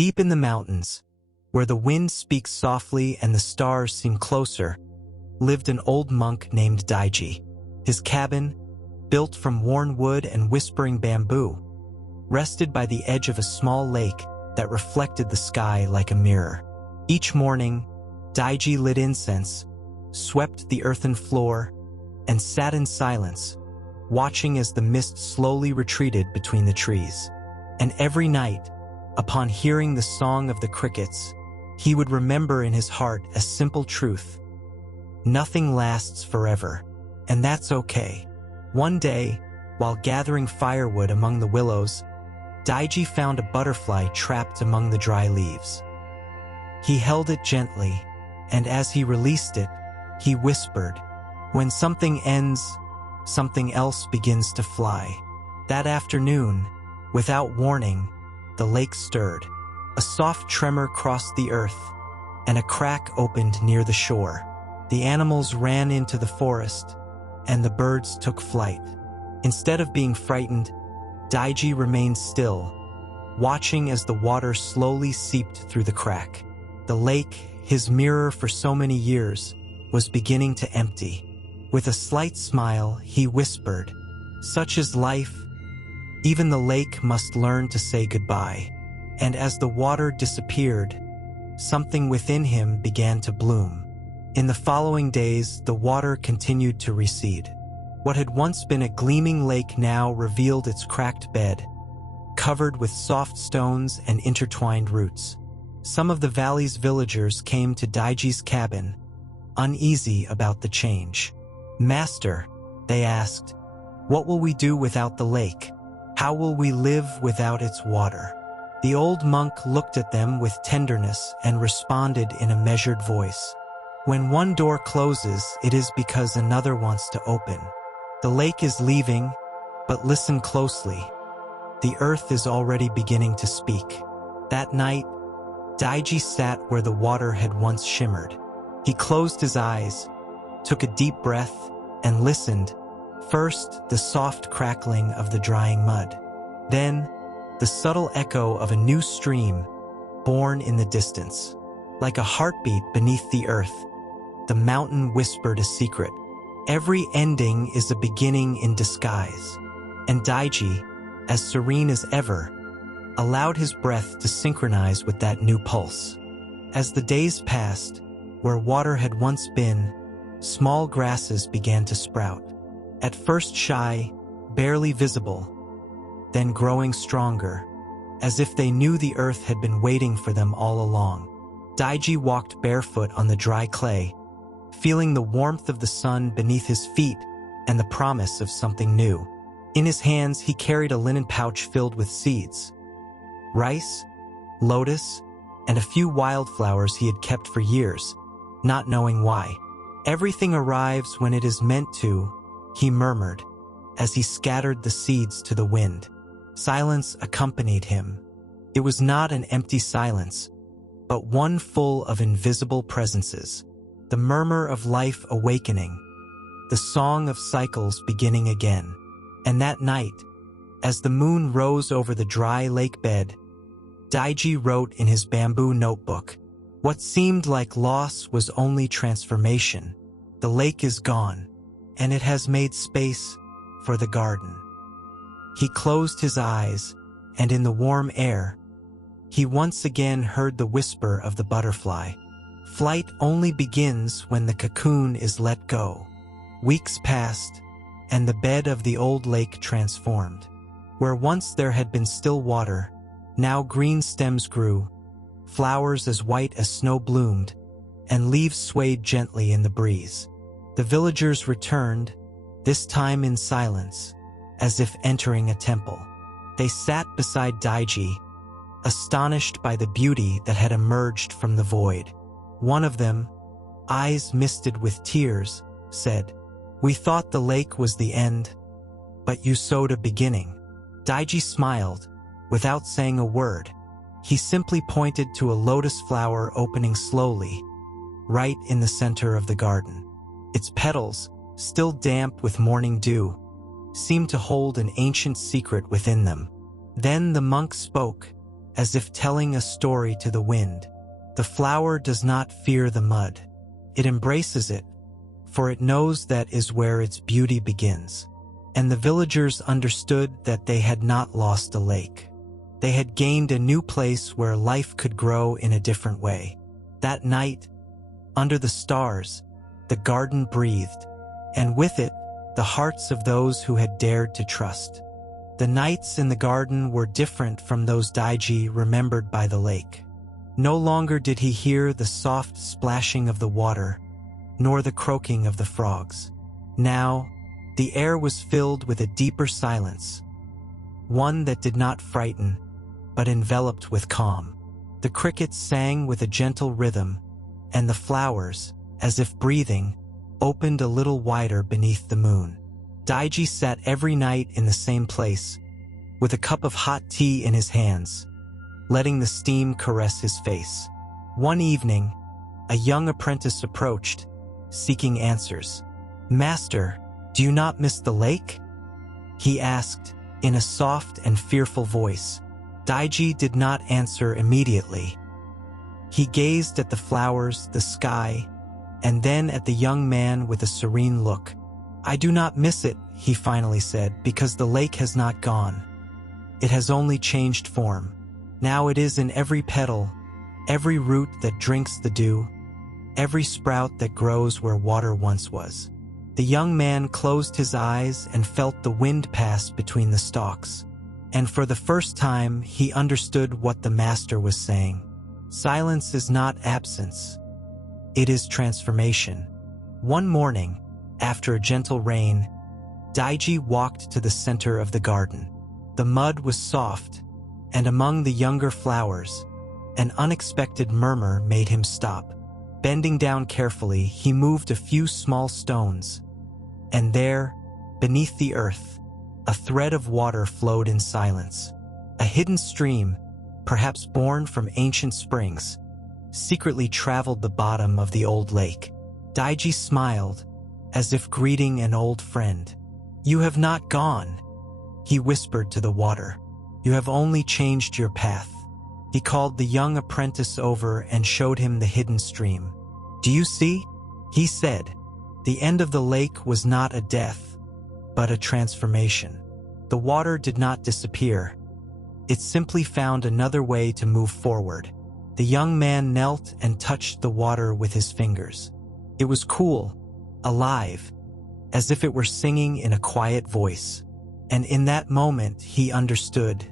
Deep in the mountains, where the wind speaks softly and the stars seem closer, lived an old monk named Daiji. His cabin, built from worn wood and whispering bamboo, rested by the edge of a small lake that reflected the sky like a mirror. Each morning, Daiji lit incense, swept the earthen floor, and sat in silence, watching as the mist slowly retreated between the trees. And every night, upon hearing the song of the crickets, he would remember in his heart a simple truth: nothing lasts forever, and that's okay. One day, while gathering firewood among the willows, Daiji found a butterfly trapped among the dry leaves. He held it gently, and as he released it, he whispered, "When something ends, something else begins to fly." That afternoon, without warning, the lake stirred. A soft tremor crossed the earth, and a crack opened near the shore. The animals ran into the forest, and the birds took flight. Instead of being frightened, Daiji remained still, watching as the water slowly seeped through the crack. The lake, his mirror for so many years, was beginning to empty. With a slight smile, he whispered, "Such is life. Even the lake must learn to say goodbye." And as the water disappeared, something within him began to bloom. In the following days, the water continued to recede. What had once been a gleaming lake now revealed its cracked bed, covered with soft stones and intertwined roots. Some of the valley's villagers came to Daiji's cabin, uneasy about the change. "Master," they asked, "what will we do without the lake? How will we live without its water?" The old monk looked at them with tenderness and responded in a measured voice, "When one door closes, it is because another wants to open. The lake is leaving, but listen closely. The earth is already beginning to speak." That night, Daiji sat where the water had once shimmered. He closed his eyes, took a deep breath, and listened. First, the soft crackling of the drying mud. Then, the subtle echo of a new stream, born in the distance. Like a heartbeat beneath the earth, the mountain whispered a secret. Every ending is a beginning in disguise. And Daiji, as serene as ever, allowed his breath to synchronize with that new pulse. As the days passed, where water had once been, small grasses began to sprout. At first shy, barely visible, then growing stronger, as if they knew the earth had been waiting for them all along. Daiji walked barefoot on the dry clay, feeling the warmth of the sun beneath his feet and the promise of something new. In his hands, he carried a linen pouch filled with seeds, rice, lotus, and a few wildflowers he had kept for years, not knowing why. "Everything arrives when it is meant to," he murmured, as he scattered the seeds to the wind. Silence accompanied him. It was not an empty silence, but one full of invisible presences. The murmur of life awakening, the song of cycles beginning again. And that night, as the moon rose over the dry lake bed, Daiji wrote in his bamboo notebook, "What seemed like loss was only transformation. The lake is gone, and it has made space for the garden." He closed his eyes, and in the warm air, he once again heard the whisper of the butterfly. Flight only begins when the cocoon is let go. Weeks passed, and the bed of the old lake transformed. Where once there had been still water, now green stems grew, flowers as white as snow bloomed, and leaves swayed gently in the breeze. The villagers returned, this time in silence, as if entering a temple. They sat beside Daiji, astonished by the beauty that had emerged from the void. One of them, eyes misted with tears, said, "We thought the lake was the end, but you sowed a beginning." Daiji smiled, without saying a word. He simply pointed to a lotus flower opening slowly, right in the center of the garden. Its petals, still damp with morning dew, seemed to hold an ancient secret within them. Then the monk spoke, as if telling a story to the wind. The flower does not fear the mud. It embraces it, for it knows that is where its beauty begins. And the villagers understood that they had not lost a lake. They had gained a new place where life could grow in a different way. That night, under the stars, the garden breathed, and with it, the hearts of those who had dared to trust. The nights in the garden were different from those Daiji remembered by the lake. No longer did he hear the soft splashing of the water, nor the croaking of the frogs. Now, the air was filled with a deeper silence, one that did not frighten, but enveloped with calm. The crickets sang with a gentle rhythm, and the flowers, as if breathing, opened a little wider beneath the moon. Daiji sat every night in the same place, with a cup of hot tea in his hands, letting the steam caress his face. One evening, a young apprentice approached, seeking answers. "Master, do you not miss the lake?" he asked, in a soft and fearful voice. Daiji did not answer immediately. He gazed at the flowers, the sky, and then at the young man with a serene look. "I do not miss it," he finally said, "because the lake has not gone. It has only changed form. Now it is in every petal, every root that drinks the dew, every sprout that grows where water once was." The young man closed his eyes and felt the wind pass between the stalks. And for the first time, he understood what the master was saying. Silence is not absence. It is transformation. One morning, after a gentle rain, Daiji walked to the center of the garden. The mud was soft, and among the younger flowers, an unexpected murmur made him stop. Bending down carefully, he moved a few small stones, and there, beneath the earth, a thread of water flowed in silence. A hidden stream, perhaps born from ancient springs, secretly traveled the bottom of the old lake. Daiji smiled, as if greeting an old friend. "You have not gone," he whispered to the water. "You have only changed your path." He called the young apprentice over and showed him the hidden stream. "Do you see?" he said. The end of the lake was not a death, but a transformation. The water did not disappear. It simply found another way to move forward. The young man knelt and touched the water with his fingers. It was cool, alive, as if it were singing in a quiet voice. And in that moment, he understood.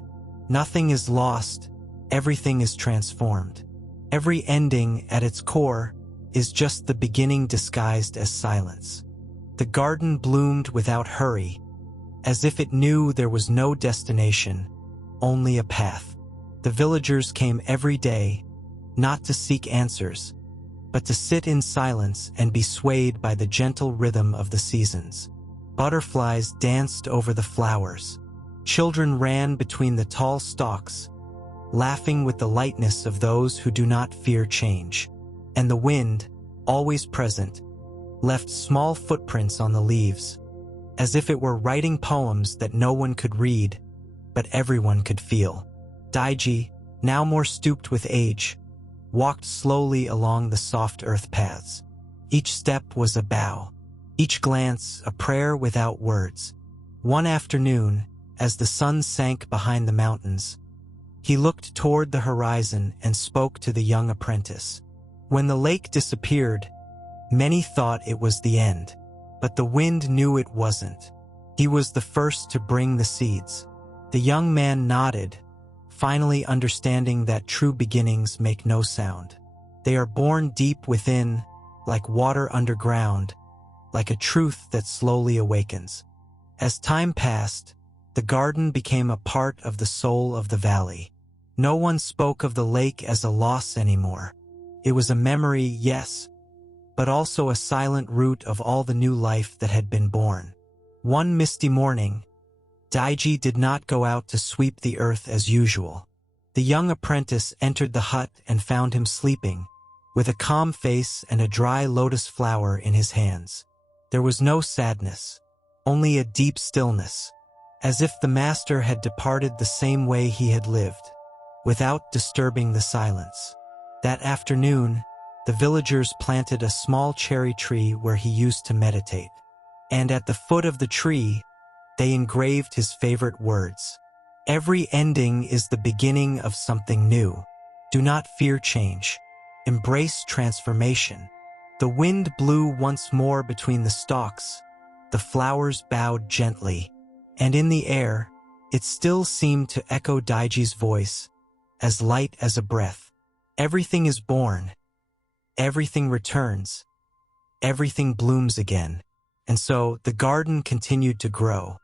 Nothing is lost, everything is transformed. Every ending, at its core, is just the beginning disguised as silence. The garden bloomed without hurry, as if it knew there was no destination, only a path. The villagers came every day, not to seek answers, but to sit in silence and be swayed by the gentle rhythm of the seasons. Butterflies danced over the flowers. Children ran between the tall stalks, laughing with the lightness of those who do not fear change. And the wind, always present, left small footprints on the leaves, as if it were writing poems that no one could read, but everyone could feel. Daiji, now more stooped with age, walked slowly along the soft earth paths. Each step was a bow, each glance a prayer without words. One afternoon, as the sun sank behind the mountains, he looked toward the horizon and spoke to the young apprentice. When the lake disappeared, many thought it was the end, but the wind knew it wasn't. He was the first to bring the seeds. The young man nodded, finally understanding that true beginnings make no sound. They are born deep within, like water underground, like a truth that slowly awakens. As time passed, the garden became a part of the soul of the valley. No one spoke of the lake as a loss anymore. It was a memory, yes, but also a silent root of all the new life that had been born. One misty morning, Daiji did not go out to sweep the earth as usual. The young apprentice entered the hut and found him sleeping, with a calm face and a dry lotus flower in his hands. There was no sadness, only a deep stillness, as if the master had departed the same way he had lived. without disturbing the silence. That afternoon, the villagers planted a small cherry tree where he used to meditate. And at the foot of the tree, they engraved his favorite words. Every ending is the beginning of something new. Do not fear change. Embrace transformation. The wind blew once more between the stalks. The flowers bowed gently. And in the air, it still seemed to echo Daiji's voice, as light as a breath. Everything is born. Everything returns. Everything blooms again. And so the garden continued to grow.